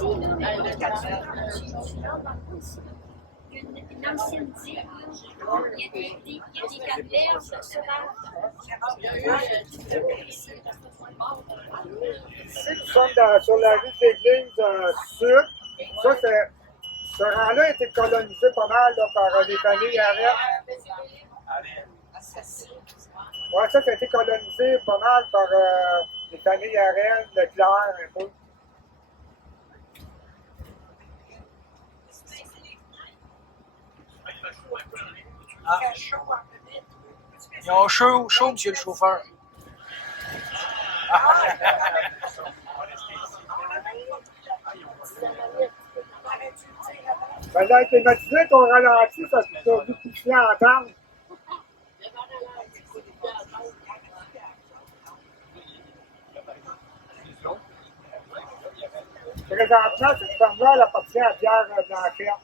ici, là, mais quand tu rentres dans le coin ici, là, il y a une ancienne digue, là. Il y a des canneberges, ça se Ici, nous sommes sur la rue d'Église Sud. Ça, ce rang-là a été colonisé pas mal là, par les familles arènes. Ouais, ça a été colonisé pas mal par les familles arènes, Leclerc, un peu. Ah. Ils ont chaud, monsieur le chauffeur. Ben là, avec les motocyclettes, on ralentit parce que c'est beaucoup de chiens à entendre. Présentement, cette ferme-là, elle appartient à Pierre Blanchette.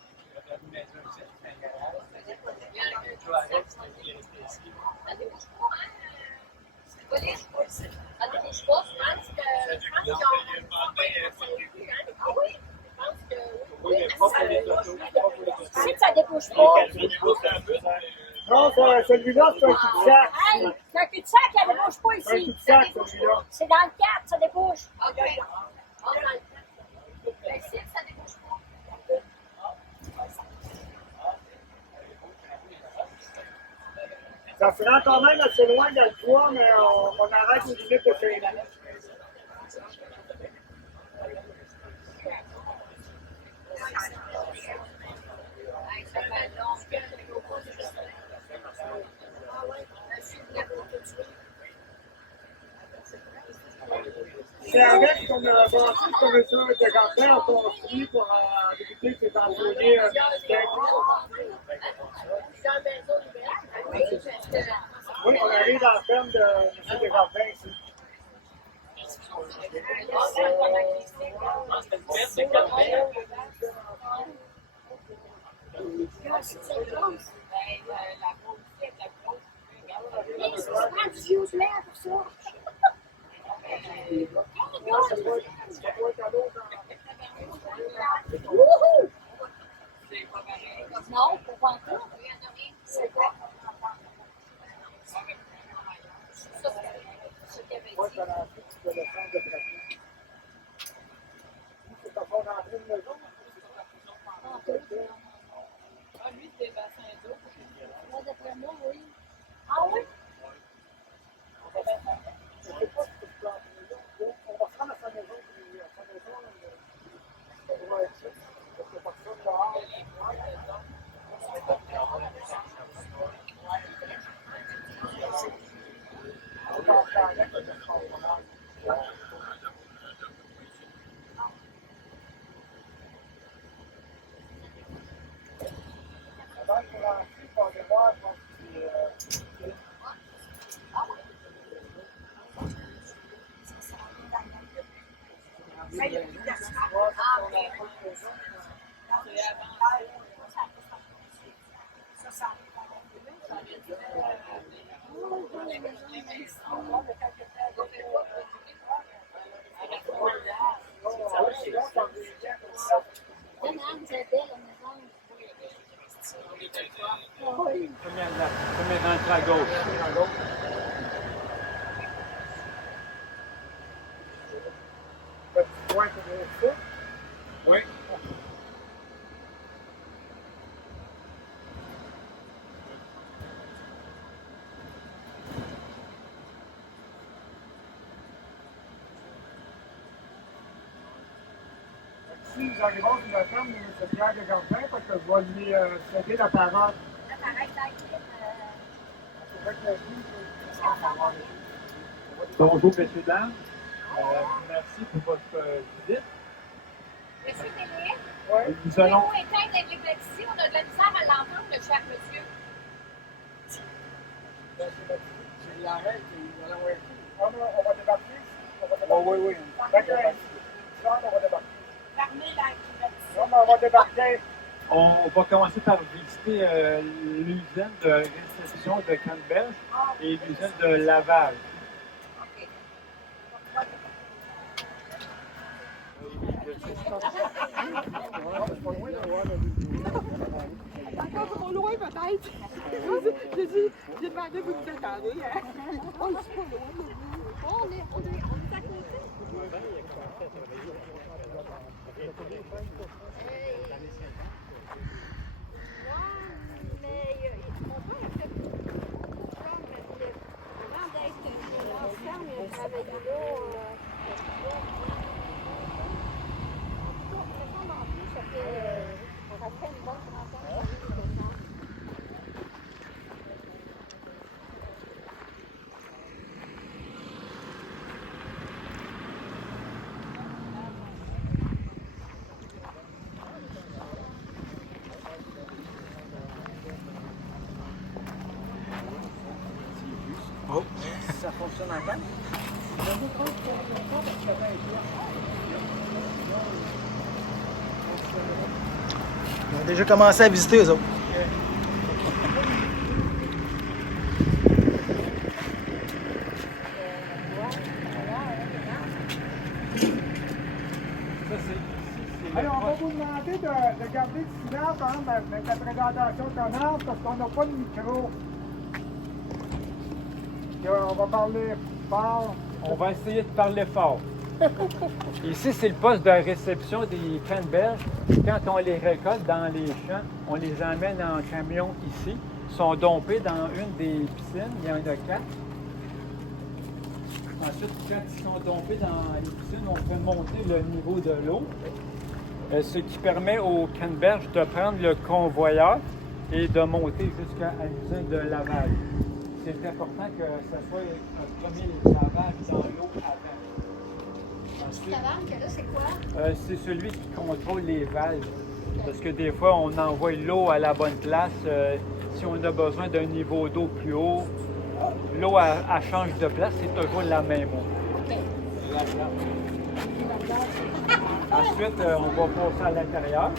Ça débouche pas. Non, celui-là, c'est un cul-de-sac. C'est un cul-de-sac, elle débouche pas C'est un ici. cul-de-sac, celui-là. C'est dans le 4, ça débouche. OK. Ça débouche pas. Ça se rend quand même assez loin dans le toit, mais on arrête aux limites de chez nous. C'est avec comme bâtisse que M. Desjardins a construit pour débuter ses employés médicaux. Oui, on arrive dans la ferme de M. Desjardins ici. Ça prend du vieux lait pour ça. Wouhou! Non, pour pas encore. C'est quoi? Moi, je vais rentrer sur le centre de pratique. C'est pas pour rentrer une maison. Lui, c'est des bassins d'eau. Moi, d'après moi, oui. Ah oui? Je sais pas si tu peux planter une maison. On va prendre à sa maison, puis à sa maison, on va être sûr. Parce que personne dehors. Premier rentrée à gauche. Petit point que Oui. Si nous arrivons sur la ferme de M. Pierre Desjardins, parce que je vais lui céder la parole. Bonjour, messieurs, dames. Merci pour votre visite. Monsieur Télé, Oui. Nous allons. pouvez-vous éteindre la lumière ici? On a de la misère à l'entendre, le cher monsieur. C'est l'arrêt qui va l'envoyer. On va débarquer ici. On va débarquer. Oui, oui, oui. D'accord. On va débarquer. Fermez la climatisation. Non, mais on va débarquer. On va commencer par visiter l'usine de réception de Canberra et l'usine de lavage. OK. pas loin d'avoir la vidéo. Encore trop loin, peut-être. J'ai dit, j'ai demandé vous vous attendez. Oh, je suis pas loin. On est à côté. Mais mon père a fait avant d'être en ferme, il a travaillé là. Ça fait une bonne trentaine d'années. Oh. Ça fonctionne encore? Ils ont déjà commencé à visiter eux autres. Ça, c'est Allez, le on va poste. vous demander de garder le silence avec la présentation qu'on a parce qu'on n'a pas de micro. Puis, on va parler fort. On va essayer de parler fort. Ici, c'est le poste de réception des canneberges. Quand on les récolte dans les champs, on les emmène en camion ici. Ils sont dompés dans une des piscines. Il y en a 4. Ensuite, quand ils sont dompés dans les piscines, on fait monter le niveau de l'eau, ce qui permet aux canneberges de prendre le convoyeur et de monter jusqu'à l'usine de lavage. C'est important que ce soit un premier lavage dans l'eau avant. Ensuite, La vanne, que là, c'est quoi? c'est celui qui contrôle les valves. Parce que des fois, on envoie l'eau à la bonne place. Si on a besoin d'un niveau d'eau plus haut, l'eau elle change de place, c'est toujours la même eau. Ensuite, on va passer à l'intérieur.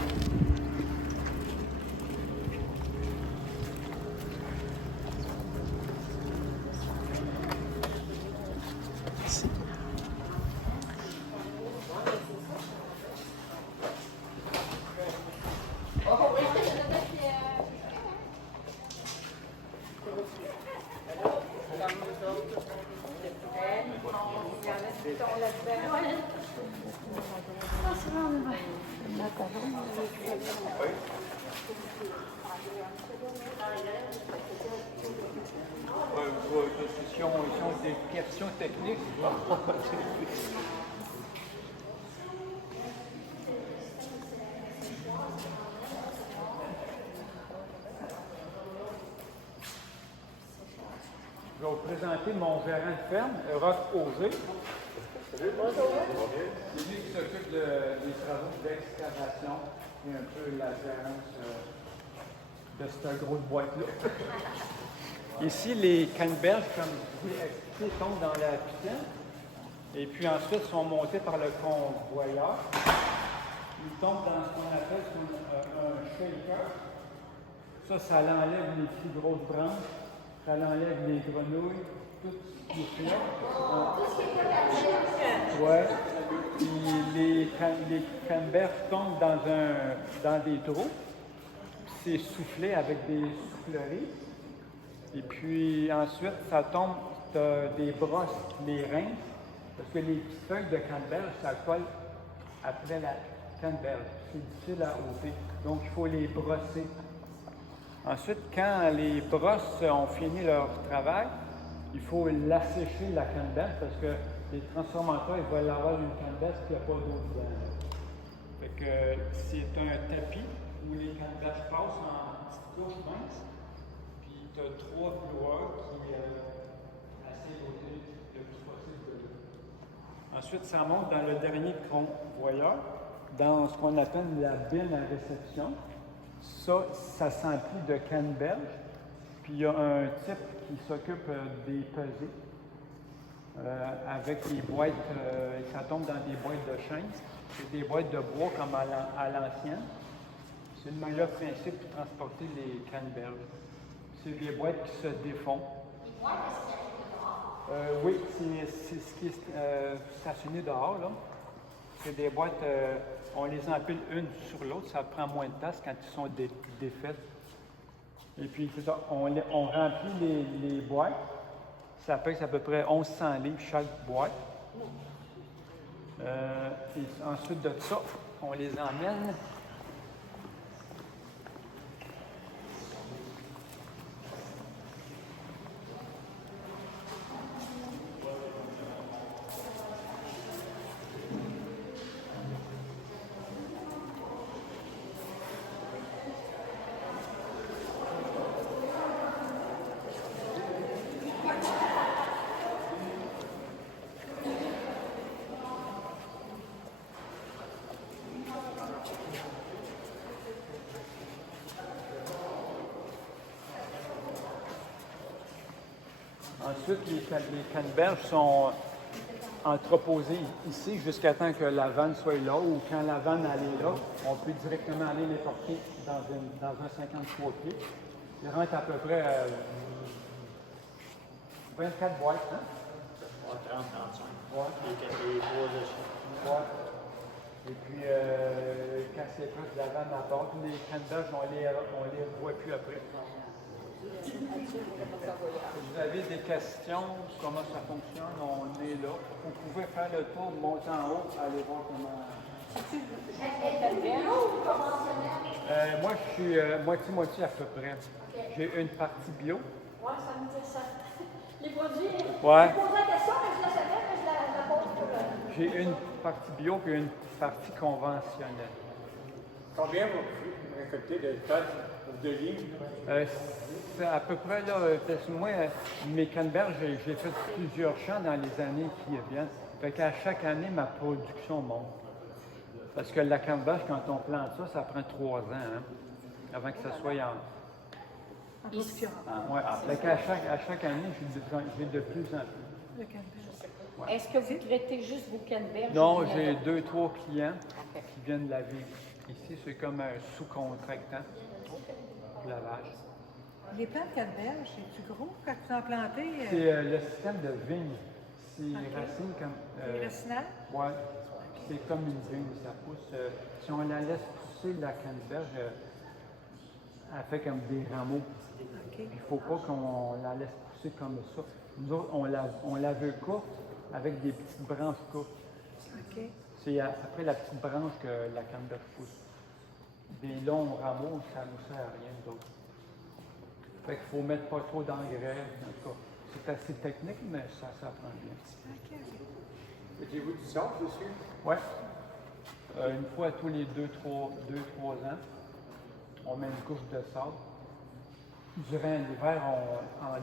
Si on a des questions techniques, je vais vous présenter mon gérant de ferme, Roch Auger. C'est lui qui s'occupe des travaux d'excavation et un peu la gérance de cette grosse boîte-là. Ici, les canneberges, comme je vous l'ai expliqué, tombent dans la piscine et puis ensuite sont montés par le convoyeur. Ils tombent dans ce qu'on appelle un shaker. Ça l'enlève les plus grosses branches, ça l'enlève les grenouilles, tout ce qui est là. Ouais. Puis les canneberges tombent dans des trous. C'est soufflé avec des souffleries. Et puis ensuite, ça tombe des brosses, les reins, parce que les petites feuilles de canneberge, ça colle après la canneberge. C'est difficile à ôter. Donc, il faut les brosser. Ensuite, quand les brosses ont fini leur travail, il faut l'assécher la canneberge parce que les transformateurs, ils veulent avoir une canneberge qui n'a pas d'eau dedans. Fait que c'est un tapis où les canneberges passent en petites couches minces. Puis tu as 3 bloueurs qui essaient d'ôter le plus possible de l'eau. Ensuite, ça monte dans le dernier convoyeur, dans ce qu'on appelle la bine à réception. Ça s'emplit de canneberges. Puis il y a un type qui s'occupe des pesées avec des boîtes, ça tombe dans des boîtes de chêne. C'est des boîtes de bois comme à l'ancienne. C'est le meilleur principe pour transporter les canneberges. C'est des boîtes qui se défont. Oui, c'est ce qui est stationné dehors, là. C'est des boîtes, on les empile une sur l'autre, ça prend moins de place quand ils sont défaites. Et puis, c'est ça, on remplit les boîtes. Ça pèse à peu près 1100 livres chaque boîte. Et ensuite de ça, on les emmène. Ensuite, les canneberges sont entreposées ici jusqu'à temps que la vanne soit là, ou quand la vanne est là, on peut directement aller les porter dans un 53 pieds. Ils rentrent à peu près 24 boîtes, hein? 30-35. Ouais. Les trois dessus. Ouais. Et puis, quand c'est près de la vanne à part, les canneberges, on les revoit plus après. Vous avez des questions, comment ça fonctionne, on est là. Vous pouvez faire le tour, monter en haut, aller voir comment. Moi, je suis moitié-moitié à peu près. J'ai une partie bio. Oui, ça me dit ça. Les produits, Ouais. je pose la question, mais je la savais, mais je la pose pour J'ai une partie bio et une partie conventionnelle. Combien vous récoltez de tonnes ou de livres? C'est à peu près, là, parce que moi, mes canneberges, j'ai fait plusieurs champs dans les années qui viennent. Fait qu'à chaque année, ma production monte. Parce que la canneberge, quand on plante ça, ça prend 3 ans, hein, avant que ça soit en... Ouais. Fait qu'à chaque année, j'ai de plus en plus. le Est-ce que vous traitez juste vos canneberges? Non, j'ai 2-3 clients qui viennent laver. Ici, c'est comme un sous-contractant pour lavage. Les plants de canneberge, c'est-tu gros quand vous en plantez? C'est le système de vigne. C'est racines comme... Les racinales? Oui. C'est comme une vigne, ça pousse. Si on la laisse pousser, la canneberge, elle fait comme des rameaux. OK. Il ne faut pas qu'on la laisse pousser comme ça. Nous autres, on la veut courte avec des petites branches courtes. OK. C'est après la petite branche que la canneberge pousse. Des longs rameaux, ça ne nous sert à rien d'autre. Fait qu'il ne faut mettre pas trop d'engrais. En tout cas, c'est assez technique, mais ça prend bien. OK. Mettez-vous du sable dessus? Oui. Une fois tous les 2-3 ans, on met une couche de sable. Durant l'hiver, en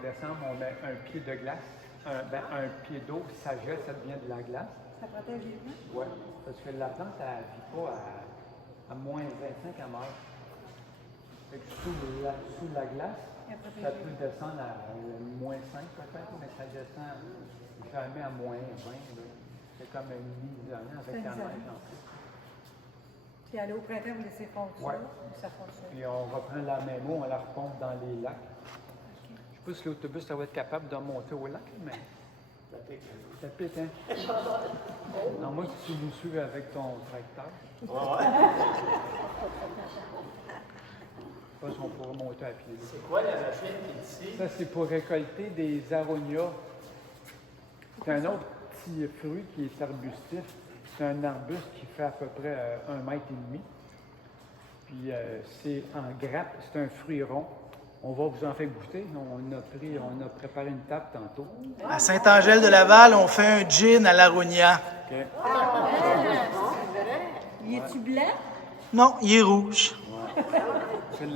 décembre, on met un pied de glace, un pied d'eau, puis ça gèle, ça devient de la glace. Ça protège les plants? Oui, parce que la plante, elle ne vit pas à moins 25 à meurt. Fait que sous la glace, ça peut descendre à moins 5 peut-être, mais ça descend jamais à moins 20. Là. C'est comme une mini-isolant avec la neige en plus. Puis aller au printemps, vous laissez fondre ça, Ouais. puis ça fonctionne. Puis on reprend la même eau, on la repompe dans les lacs. Je ne sais pas si l'autobus ça va être capable de monter au lac, mais. Ça pique, hein? Non, moi, tu nous suis avec ton tracteur. Ouais. Je sais pas si on pourra monter à pied. Là. C'est quoi la machine qui est ici? Ça, c'est pour récolter des aronias. C'est un autre petit fruit qui est arbustif. C'est un arbuste qui fait à peu près 1,5 mètre. Puis c'est en grappe, c'est un fruit rond. On va vous en faire goûter. On a préparé une table tantôt. À Saint-Angèle-de-Laval, on fait un gin à l'aronia. OK. Y est-tu blanc? Non, il est rouge. C'est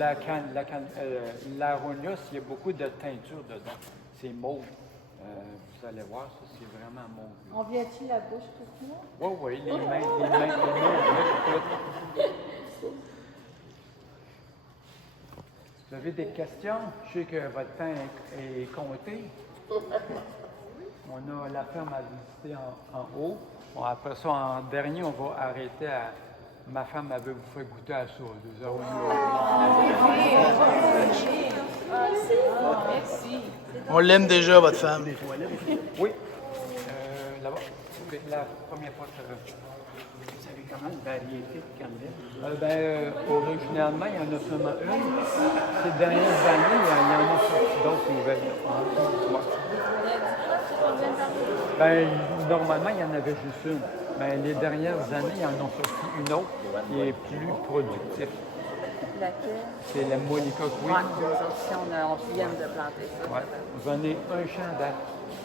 l'aronia, il y a beaucoup de teinture dedans. C'est mauve. Vous allez voir, ça, c'est vraiment mauve. On vient-tu la bouche toute noire? Oui, les mains. Vous avez des questions? Je sais que votre temps est compté. On a la ferme à visiter en haut. Bon, après ça, en dernier, on va arrêter à... Ma femme, elle veut vous faire goûter à ça. Des Merci. On l'aime déjà, votre femme. Oui. Là-bas. OK. C'est la première fois que Vous avez comment une variété de cannelle? originalement, il y en a seulement une. Ces dernières années, il y en a sorti d'autres nouvelles. Ouais. Normalement, il y en avait juste une. Mais les dernières années, ils en ont sorti une autre qui est plus productive. Laquelle? C'est la Monica Queen. Ouais, nous autres aussi, on vient de planter ça. Ouais. J'en ai un champ d'art.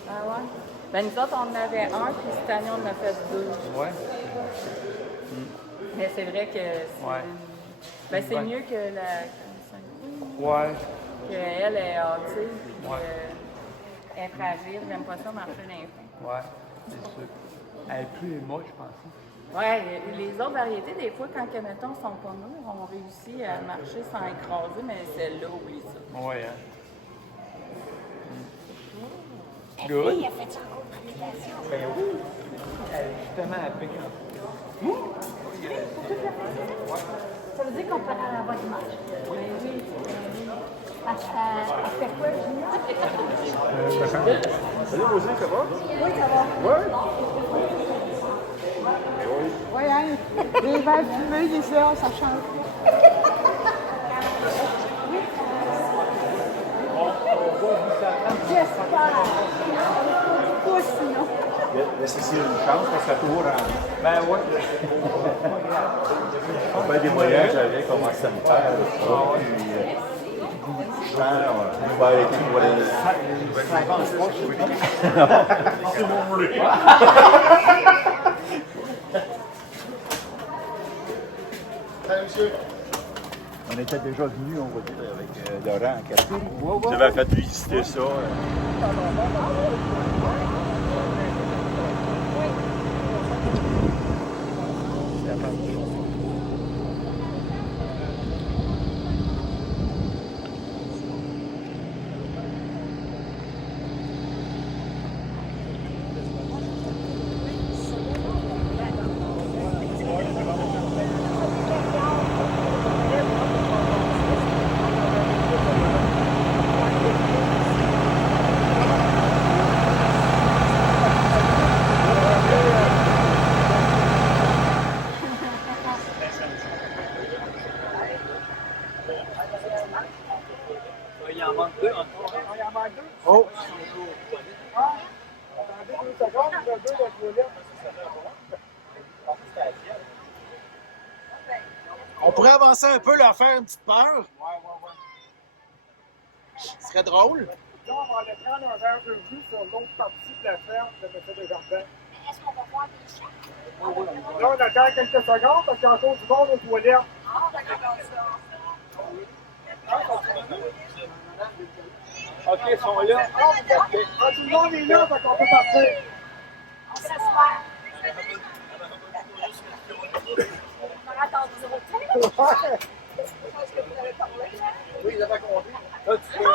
Ah ouais? Ben nous autres, on en avait un, puis cette année, on en a fait deux. Ouais. Mais c'est vrai que c'est, Ouais. ben, c'est mieux que la Ouais. qu'elle est hâtée, puis Ouais. elle est fragile. J'aime pas ça marcher dans les fond. Ouais, c'est sûr. Elle est plus moche, je pense. Ouais, les autres variétés, des fois, quand mettons, sont pas mûres, on réussit à marcher sans écraser, mais celle-là, oublie ça. Ouais, hein. La Good. fille, elle fait encore de prédication. Ben oui. Justement, elle pique un peu. Ça veut dire qu'on peut aller à la bonne image. Oui, oui. Parce qu'elle fait quoi, Julien? Salut, Rosie, ça va? Oui, ça va. Ouais. Oui, hein? Les verres fumés, les heures, ça change. J'espère. Pas sinon. Laissez-y une chance parce que ça tourne. Ben ouais. On fait des voyages avec, comment ça me perd. On va avec une voyage. C'est mon bleu. Salut, monsieur. On était déjà venus, on va dire, avec Laurent en café. J'avais fait visiter ça. Oh! Attendez 2 secondes, je vais deux de toilette. On pourrait avancer un peu, leur faire une petite peur. Ce serait drôle. Là, on va aller prendre un verre de jus sur l'autre partie de la ferme de M. Desjardins. Est-ce qu'on va voir des chats? Là, on attend quelques secondes parce qu'il y a encore du monde aux toilettes. OK, ils sont là. OK. Ah, tout le monde est là, donc on peut partir. On s'espère. On va attendre du retour. Ouais. Est-ce que vous avez parlé, là? Oui, ils avaient compris. Là, tu peux... Ouais.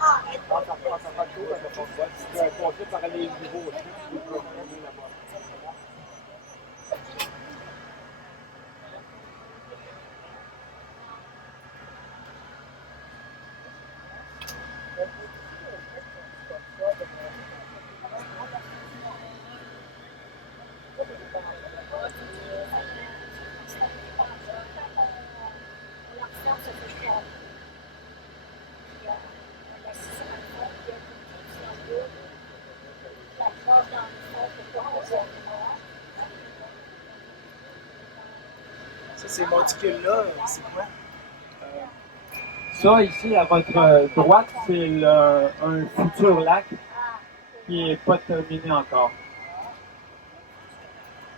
Ah, Quand ça fait chaud, ça fait chaud. Tu peux passer par les niveaux aussi. Tu peux aller là-bas. Ça, ces monticules-là, c'est quoi? Ça, ici, à votre droite, c'est un futur lac qui n'est pas terminé encore.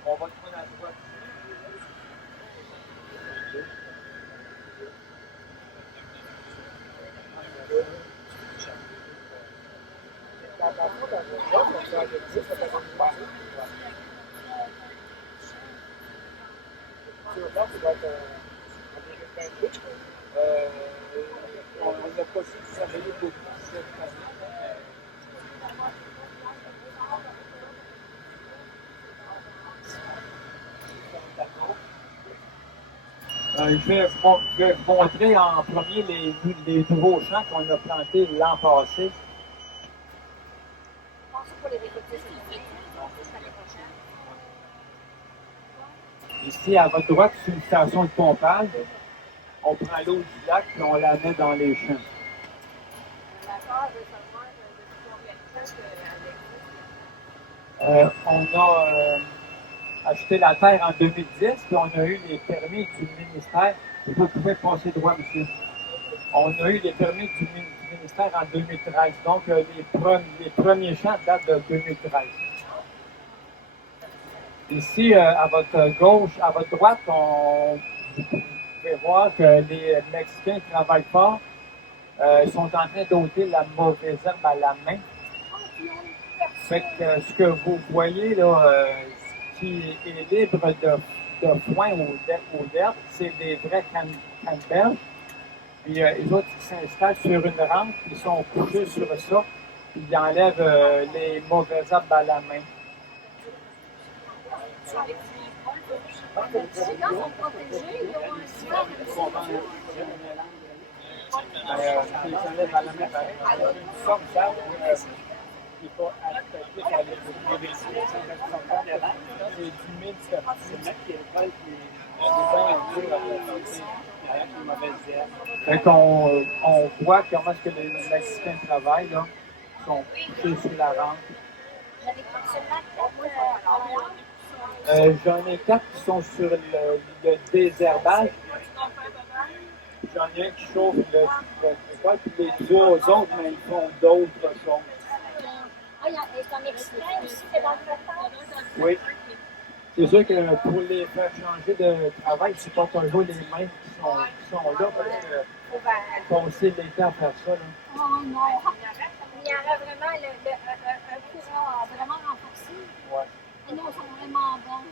On va te prendre à droite. On n'a pas su travailler beaucoup. Je vais vous montrer en premier les nouveaux champs qu'on a plantés l'an passé. Ici, à votre droite, c'est une station de pompage. On prend l'eau du lac et on la met dans les champs. L'accord de savoir depuis combien de temps On a acheté la terre en 2010, puis on a eu les permis du ministère. Vous pouvez passer droit, monsieur. On a eu les permis du ministère en 2013. Donc, les premiers champs datent de 2013. Ici, à votre gauche, à votre droite, vous pouvez voir que les Mexicains travaillent fort. Ils sont en train d'ôter la mauvaise herbe à la main. Fait que ce que vous voyez là, ce qui est libre de foin ou d'herbe, c'est des vrais canneberges. Puis les autres, ils s'installent sur une rampe, ils sont couchés sur ça, puis ils enlèvent les mauvaises herbes à la main. Quand ils sont protégés, ils ont un super Ils enlèvent à la main pareil. Une sorte d'arbre qui n'est pas attaqué à l'électricité. C'est du mille Fait qu'on voit comment est-ce que les Mexicains travaillent, là. Ils sont couchés sur la rampe. J'en ai 4 qui sont sur le désherbage. J'en ai un qui chauffe le bois, puis les deux autres, mais ils font d'autres choses. c'est un Mexicain aussi, c'est dans le traitement. Oui. C'est sûr que pour les faire changer de travail, c'est pas toujours les mêmes qui sont là, parce qu'on aussi l'aider à faire ça. Là. Oh non, il y aurait vraiment un courant vraiment renforcé. Ouais. Et nous, ils sont vraiment bons.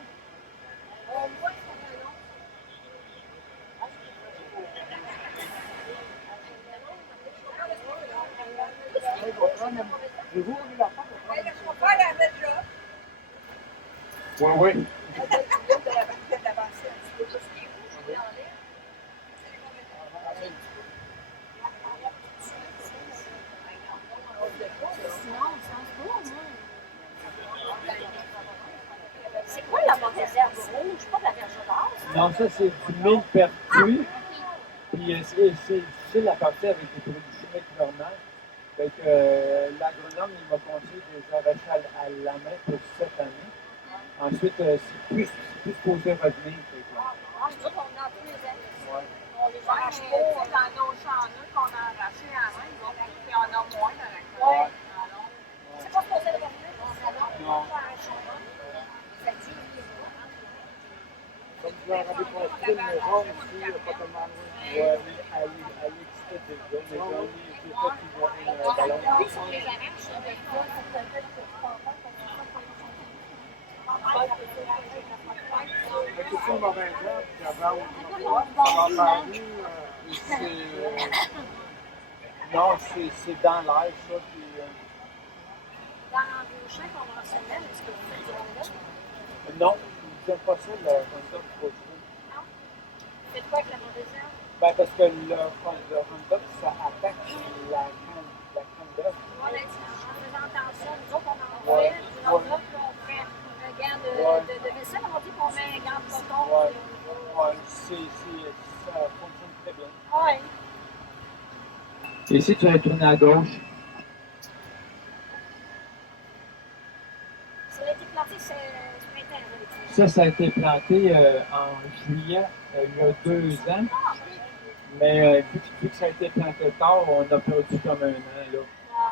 Oui, oui. C'est quoi la mauvaise herbe rouge? Pas de la verge d'or? Non, ça, c'est du mille pertuis. Puis c'est la partie avec des produits chimiques normales. Fait que l'agronome, il m'a conseillé de les arracher à la main pour cette année. Ensuite, c'est plus posé revenir. Nous autres, on en a plus les années. Ouais. On les arrache pas. dans nos champs qu'on a arrachés à la main, puis on a moins de récoltes. Ouais. C'est pas supposé de revenir. Non. Ça dit, Comme tu l'as rappelé pour acheter une maison ici, pas tellement loin. Ouais, mais à l'extérieur déjà, mais j'en ai fait qui voient un ballon. oui, si on les arrache, on les voit, ça peut être que tu comprends comme ça, Fait que c'est une mauvaise herbe, puis avant, ça m'a paru, Non, c'est dans l'air, ça. Puis, dans vos champs conventionnels, est-ce que vous faites du Roundup? non, ils n'aiment pas ça, le Roundup produit. Non. Vous faites quoi avec la mauvaise herbe? Ben, parce que le Roundup, ça attaque la canneberge. Oui, mais en faisant attention, nous autres, on en fait du Roundup, puis on fait un gant de vaisselle, on dit qu'on met un gant de coton. Ouais, ça fonctionne très bien. Oui. Et ici, tu vas tourner à gauche. Ça a été planté ce printemps. Ça a été planté en juillet, il y a 2 ans. Mais vu que ça a été planté tard, on a perdu comme 1 an. Là.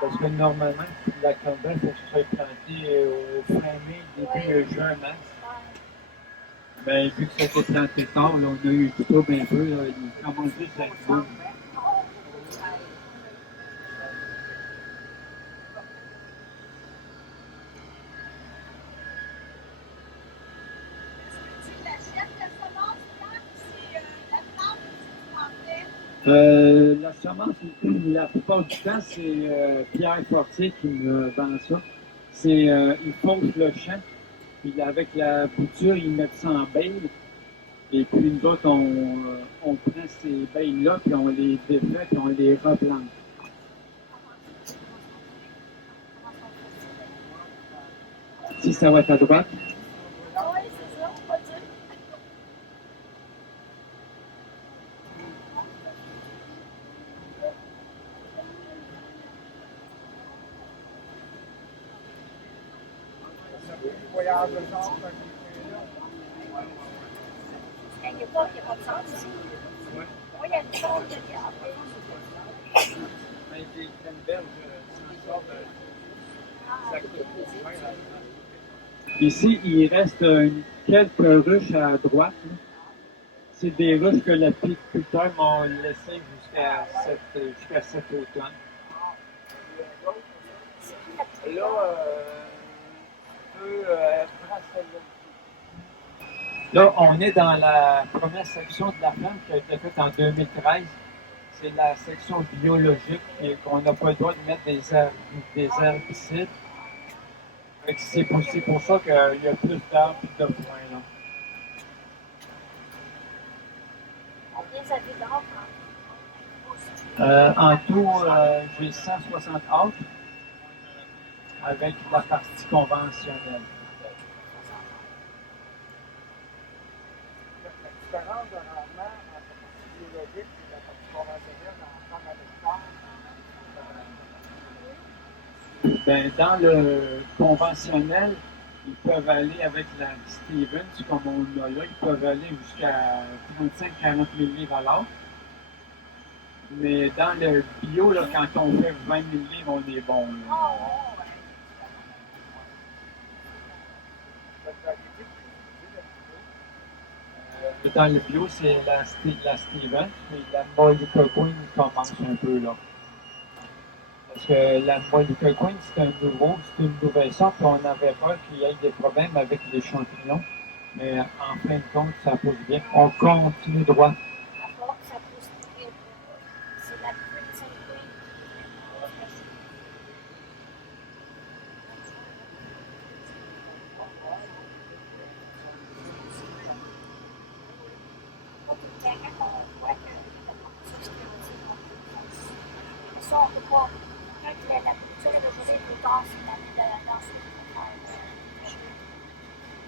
Parce que normalement, la canneberge, il faut que ça soit planté au fin mai, début juin, mars. Mais vu que ça a été planté tard, là, on a eu tout trouble un peu. Là, il commence juste à être bon. La semence, la plupart du temps, c'est Pierre Fortier qui me vend ça. Il fauche le champ, puis avec la bouture, ils mettent ça en bale. Et puis nous autres, on prend ces bales-là, puis on les défait, puis on les replante. Si ça va être à droite. Oui, c'est ça, on va dire. voyage de genre, là. Il n'y a pas de sens ici. Ouais. Oui, il y a une sorte de diable. Avec les canneberges, c'est une sorte de sac de cousin là-dedans. Ici, il reste quelques ruches à droite. Là. C'est des ruches que l'apiculteur m'a laissées jusqu'à cet automne. Là, prends celle-là. Là, on est dans la première section de la ferme qui a été faite en 2013. C'est la section biologique et qu'on n'a pas le droit de mettre des herbicides. C'est pour ça qu'il y a plus d'arbres et de foin. Là. Combien ça fait d'or? En tout, j'ai 160 acres avec la partie conventionnelle. La différence de rendement entre la partie biologique et la partie conventionnelle en termes d'hectares. Ben, dans le conventionnel, ils peuvent aller avec la Stevens, comme on a là, ils peuvent aller jusqu'à 35-40 000 livres à l'heure. Mais dans le bio, là, quand on fait 20 000 livres, on est bon. Là. Dans le bio, c'est la Stevens, mais la Monica Queen commence un peu là. Parce que la Monica Queen, c'est une nouvelle sorte, et on avait peur qu'il y ait des problèmes avec les champignons. Mais en fin de compte, ça pousse bien. On continue droit. D'abord, ça pousse très bien. C'est la Crimson Queen. Ça, on peut pas. Quand la culture est rejetée plus tard, c'est la vie de la danse.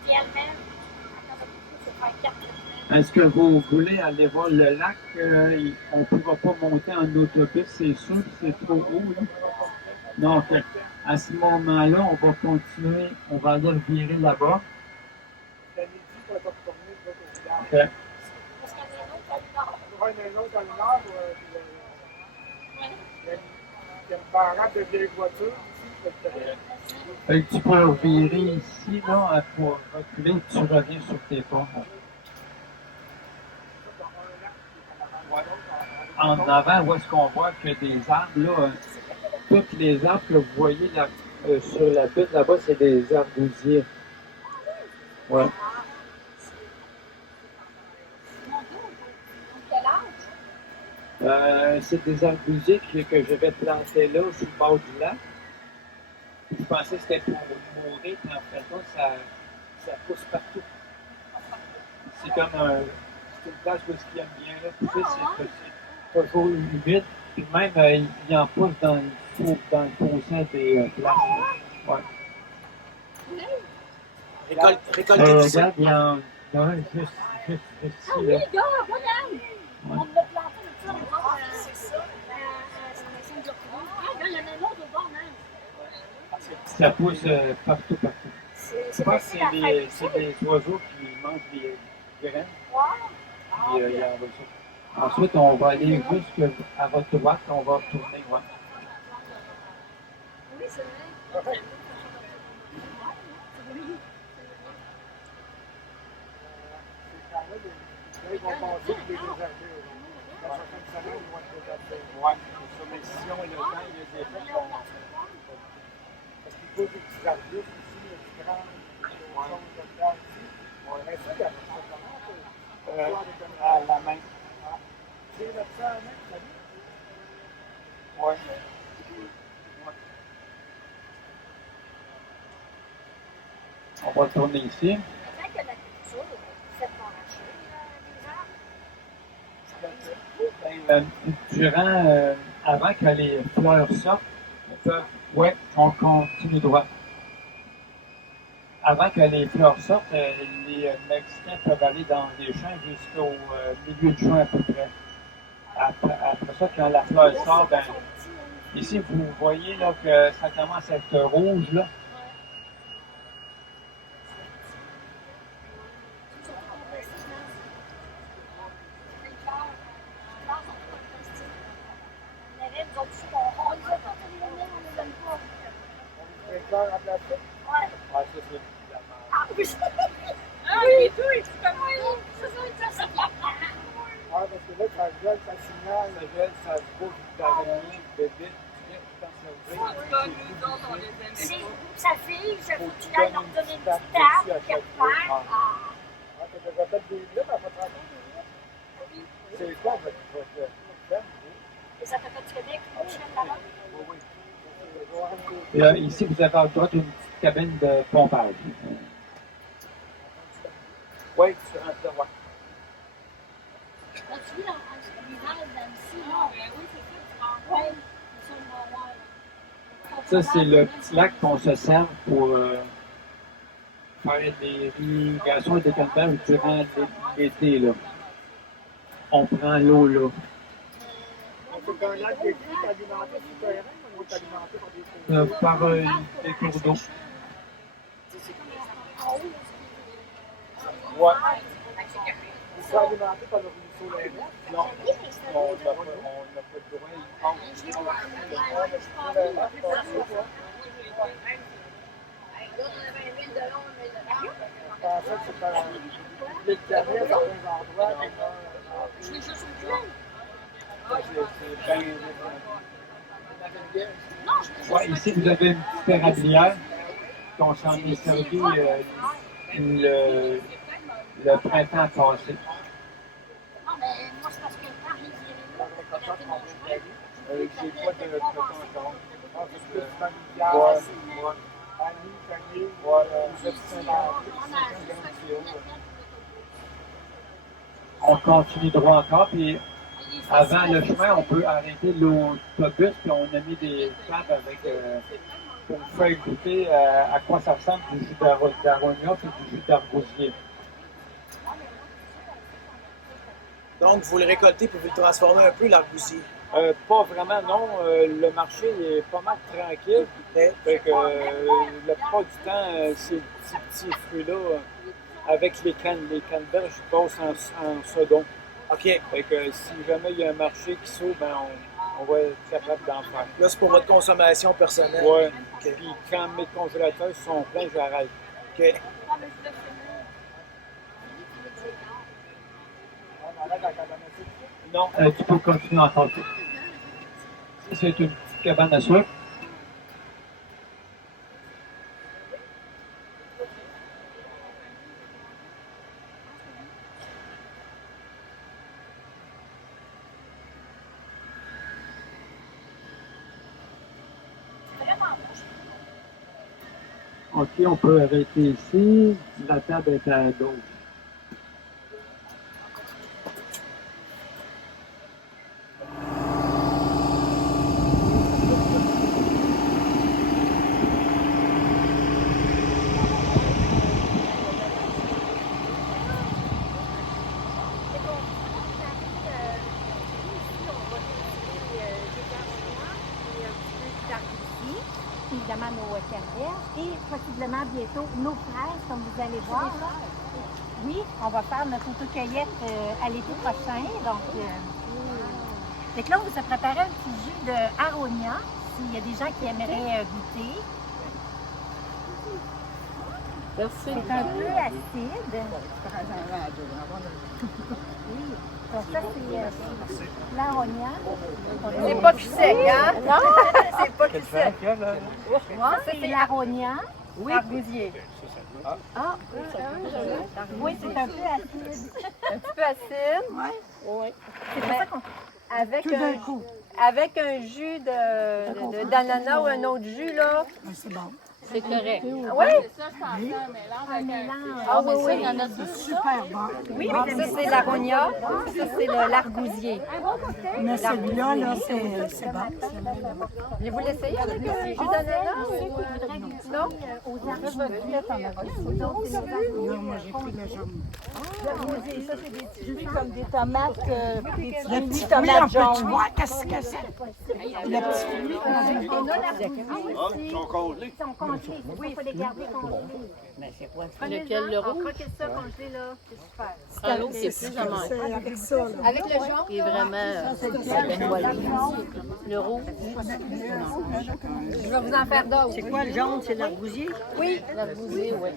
Puis elle-même, c'est faire carte. Est-ce que vous voulez aller voir le lac? On ne pourra pas monter en autobus, c'est sûr, c'est trop haut. Là. Donc, à ce moment-là, on va continuer, on va aller virer là-bas. La midi, on va retourner de l'autre village. OK. Parce qu'il y en a un autre dans le nord. On va un autre dans le nord, il y a une parade de vieilles voitures ici. Fait que tu peux virer ici, là, pour reculer, tu reviens sur tes pas. En avant, où est-ce qu'on voit que des arbres, là, tous les arbres que vous voyez là, sur la butte là-bas, c'est des arbousiers. Ouais. C'est des arbousiers que je vais planter là, sur le bord du lac. Je pensais que c'était pour mourir, mais en fait, ça pousse partout. C'est comme c'est une place où il aime bien là, pousser, c'est toujours humide. Puis même, il en pousse dans le fossé des places. Ouais. Récolter tout ça. Regarde, il y en a un juste Ah ici. oui, Là. gars, regarde! On l'a planté comme ça, c'est ça. Ah, il y en a un autre au bord, même. Ça pousse partout. C'est Je pense que facile à faire. c'est des oiseaux qui mangent des graines. Puis, il y a ça. Ensuite, on va aller jusqu'à votre droite, on va retourner. Ouais. Oui, c'est vrai. Là, ils vont passer pour les désherbés. La prochaine semaine, ils vont être désherbés. Ouais, mais si on a le temps, il y a des fois qu'on... Parce qu'il faut des petits arbustes ici, il y a du grand, chose de terre ici. Mais ça, il y a comment? à la main. C'est notre ça à la main, ça dit? Ouais. On va tourner ici. Peut-être que la culture fait marcher les arbres. Durant, avant que les fleurs sortent, on continue droit. Avant que les fleurs sortent, les Mexicains peuvent aller dans les champs jusqu'au milieu de juin à peu près. Après ça, quand la fleur sort, ben, ici, vous voyez là, que ça commence à être rouge. Là. fait. Ah. Ah, t'as déjà fait des livres à votre rencontre, des livres? C'est quoi votre thème? Et ça t'a fait du Québec, Michel, là-bas? Oui. Et ici, vous avez à droite une petite cabine de pompage. Oui, tu rentres là, ouais. Là, tu vis dans l'hiver d'Annecy, là? Oui, c'est ça. Oui, c'est ça, on va voir. Ça, c'est le petit lac qu'on se sert pour faire des irrigations et des canneberges durant l'été. Là. On prend l'eau là. C'est un lac qui est alimenté souterrain ou est alimenté par des cours d'eau? Par des cours d'eau. Ouais. Ils sont alimentés par le ruisseau là. Non. On n'a pas de droit, ils Je pensais que c'était l'île Canet, à certains endroits. Je l'ai juste au cul. Non, je l'ai Ouais, ici, vous avez une petite érablière qu'on s'en est servi le printemps passé. Non, mais moi, c'est parce que quand j'ai dit mon chemin, J'ai pas de coton encore. Ah, c'est plus familial. Ouais. Annie, Fanny, voilà. Vous êtes On continue droit encore, puis avant le chemin, on peut arrêter l'autobus, puis on a mis des tables avec pour vous faire goûter à quoi ça ressemble du jus d'aronia et du jus d'argousier. Donc, vous le récoltez pour vous le transformer un peu, l'argousier. Pas vraiment, non. Le marché est pas mal tranquille. Fait que la plupart du temps, ces petits fruits-là, avec les canneberges, ils passent en second. OK. Fait que si jamais il y a un marché qui s'ouvre, ben on va être capable d'en faire. Là, c'est pour votre consommation personnelle. Ouais. OK. Puis quand mes congélateurs sont pleins, j'arrête. OK. Non. Tu peux continuer à tenter. C'est une petite cabane à sucre. OK, on peut arrêter ici. La table est à gauche. Évidemment, nos canneberges et possiblement bientôt nos fraises, comme vous allez voir. Oui, on va faire notre autocueillette à l'été prochain. Donc, fait que là, on va se préparer un petit jus de aronia, s'il y a des gens qui aimeraient goûter. Merci. C'est un peu acide. Oui. Donc ça, c'est l'aronia. C'est pas plus sec, hein? Non? C'est pas plus sec. Ça, c'est l'aronia. Oui. Argousier. Ah, oui, c'est un peu acide. Un petit peu acide. Oui. C'est pour ça qu'on... Avec un jus d'ananas ou un autre jus, là. C'est bon. C'est correct. Oui? Ça, je pense un mélange avec un... Ah oui, mais ça, oui. il y en a deux. Super bon. Oui, mais ça, c'est l'aronia. Ça, c'est l'argousier. Mais celui-là, là, c'est bon. Voulez-vous l'essayer avec le jus d'ananas? Non? Non, moi, j'ai pris le jaune. Ça, c'est des petits fruits comme des tomates, des petits Le fruits petit tomates fruit, on peut-tu jaunes. voir qu'est-ce que c'est? Le petit fruit. On a l'argousier aussi. Ils sont congelés. Ils sont congelés. Il faut les garder congelés. Lequel, le On rouge? croquait ça congelé, là. C'est super. Ah, l'autre, c'est plus à manger. C'est avec ça, là. Avec le jaune? Il est vraiment... Le rouge? Je vais vous en faire d'autres. C'est quoi le jaune? C'est l'argousier? Oui. L'argousier, oui.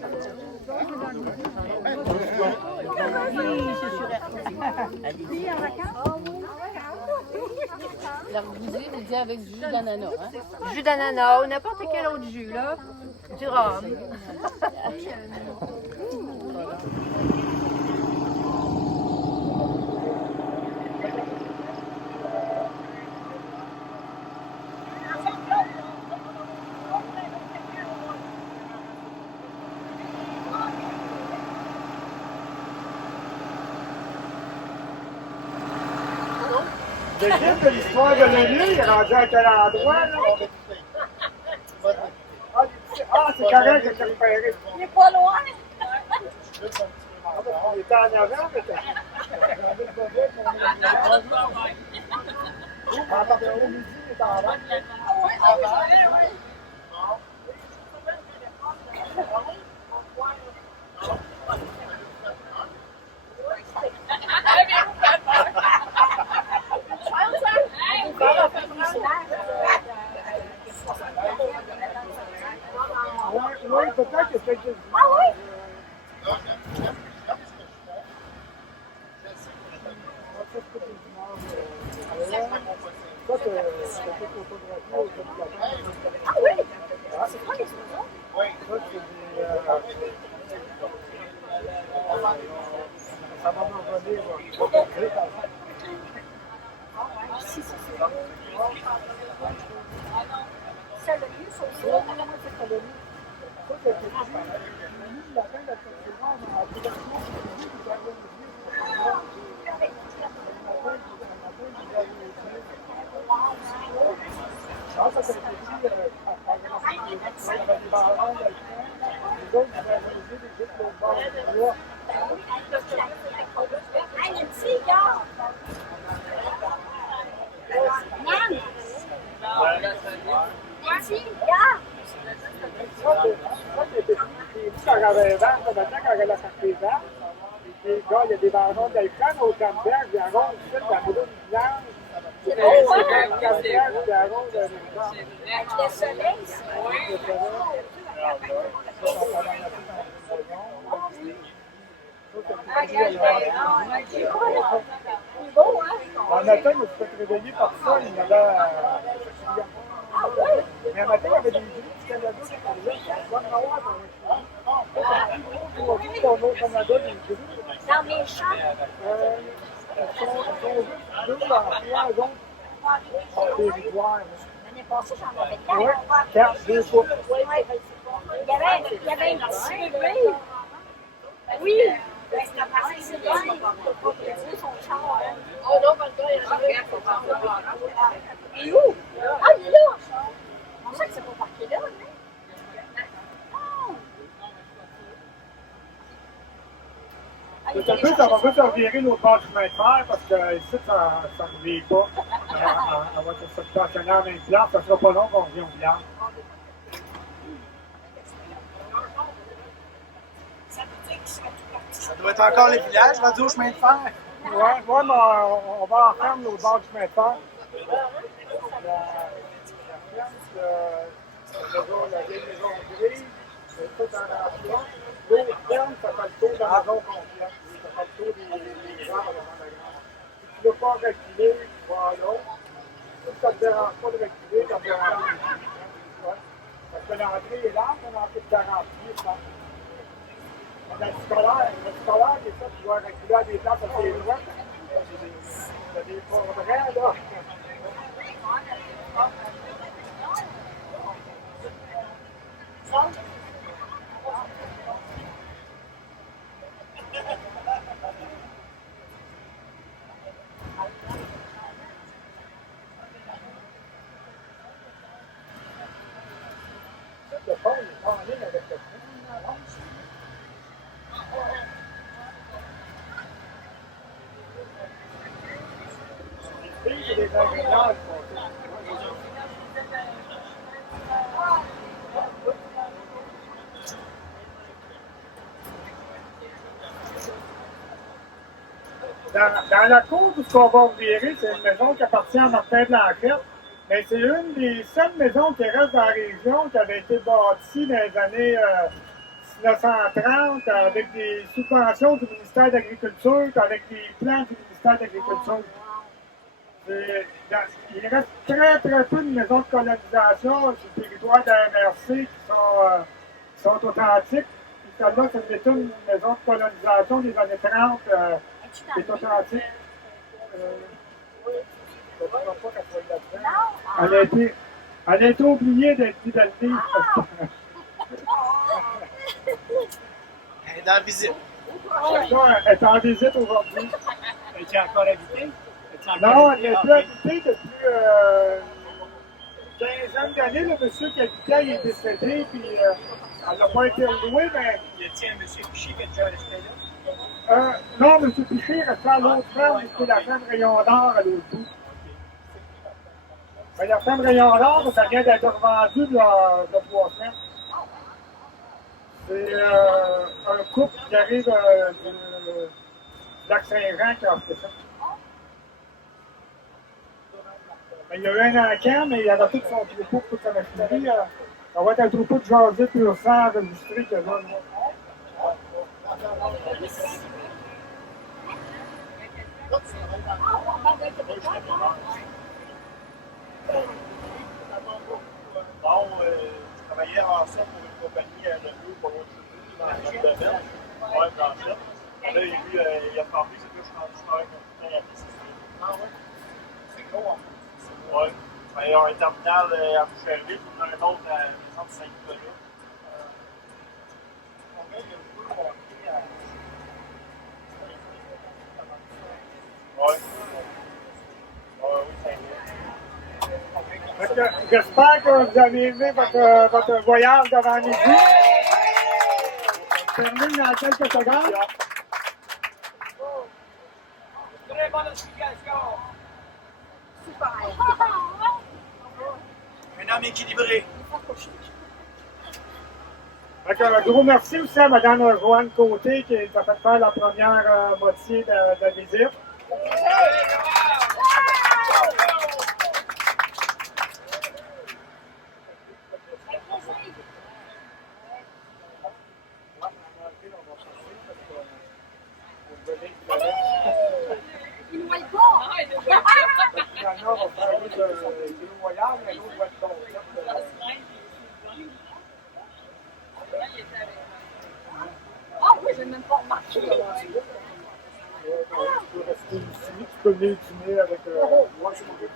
L'argousier, il dit avec du jus d'ananas, hein? Jus d'ananas ou n'importe quel autre jus, là. Du rhum. Le guide de l'histoire de l'ONU, il est rendu à quel endroit, là? Ah, c'est correct, je t'ai repéré. Il est pas loin. Il était en avant, mais t'as... À partir au midi, il est en avant. Oui, peut-être que c'est quelque chose. Ah oui? Ah oui? C'est quoi les saisons? Ça va m'en revenir. Si, c'est ça. Ça, le mieux, c'est aussi. Ça, c'est petit. La fin de la saison, on a complètement ça, ça fait petit. Il y avait des barons, les autres, ils avaient des équipes de bord de l'eau. Hey, le tigre! Nan! Le tigre! Ça, c'est petit. Quand j'avais 20, maintenant, quand j'allais faire des arbres, il y a des barons d'Alcan au Camberg, il y a un rond ici, dans le bout de viande. C'est beau, hein? Camberg, il y a un rond de Avec le soleil, c'est beau, hein? Un matin, je me suis fait réveiller par ça, il y avait... Ah oui? Mais un matin, il y avait des grilles du Canada qui étaient là. Je dois en avoir dans les cheveux. Au Canada, des grilles. Dans mes champs. Ils sont juste deux dans 3 zones territoires. L'année passée, j'en avais 4. Oui, 4, 2 fois. Il y avait un petit bébé. Oui. C'est bien. Il a produit son char. Oh non, maintenant, il y a un gars Il est où? Ah, il est là. On sait que c'est pas parqué là, hein? Ça va plus revirer l'autre bord du chemin de fer parce que ici, ça ne revient pas. On va se stationner à la même place. Ça ne sera pas long qu'on revient au village. Ça doit être encore le village rendu au chemin de fer. Ouais, mais on va en ferme l'autre bord du chemin de fer. La ferme, la vieille maison grise, c'est tout en emploi. L'autre ferme, ça fait le tour de la maison complète. Ça fait le tour des arbres devant la grande. Si tu ne veux pas reculer, tu vas à l'autre. Si ça ne te dérange pas de reculer, ça te dérange pas. Parce que l'entrée est large, on a fait 40 pieds, je pense. Le scolaire, c'est ça, tu dois reculer à des places assez loin. C'est des progrès, là. Le pont, il est en ligne avec le pont. C'est des ingrédients, dans la cour où on va virer, c'est une maison qui appartient à Martin Blanquette, mais c'est une des seules maisons qui reste dans la région qui avait été bâtie dans les années 1930 avec des subventions du ministère de l'Agriculture, avec des plans du ministère de l'Agriculture. Il reste très peu de maisons de colonisation sur le territoire de la MRC qui sont authentiques. Puis celle-là, c'est une maison de colonisation des années 30 qui est authentique. Elle a été oubliée d'être mise dans le livre. Elle est dans la visite. Elle est en visite aujourd'hui. Es-tu encore habité? Es-tu Non, elle n'est plus habitée depuis une quinzaine d'années. Le monsieur qui habitait, il est décédé, puis elle n'a pas été louée, mais... Y a-t-il un monsieur Piché qui a déjà resté là? Non, M. Piché restait à l'autre ferme, c'était la ferme Rayon d'Or à l'autre bout. Mais la ferme Rayon d'Or, ça vient d'être revendu de 3 semaines. C'est un couple qui arrive du Lac-Saint-Jean qui a fait ça. Mais il y a eu un encan, mais il avait tout son troupeau, toute sa machinerie. Ça va être un troupeau de jaseux pur sang enregistré que là. Bon, je travaillais en ça pour une compagnie de l'eau pour l'autre dans le domaine. Ouais, Blanchette. Là, il a frappé, c'est que je travaille comme ça. Ah ouais? C'est gros, hein? Ouais. Il y a un terminal à Boucherville, puis un autre à centre Saint-Nicolas. Combien de vous comptez à... Ouais. Oui, J'espère que vous avez aimé votre voyage devant midi. On termine dans quelques secondes. Très bonne explication. un homme équilibré. Un gros merci aussi à Mme Joanne Côté qui nous a fait faire la première moitié de la visite. Il ne voit pas! Finalement, on va faire du voyage, mais l'autre va être complète. Ah oui, je n'ai même pas remarqué. Tu peux rester ici, tu peux venir dîner avec moi, je m'en vais.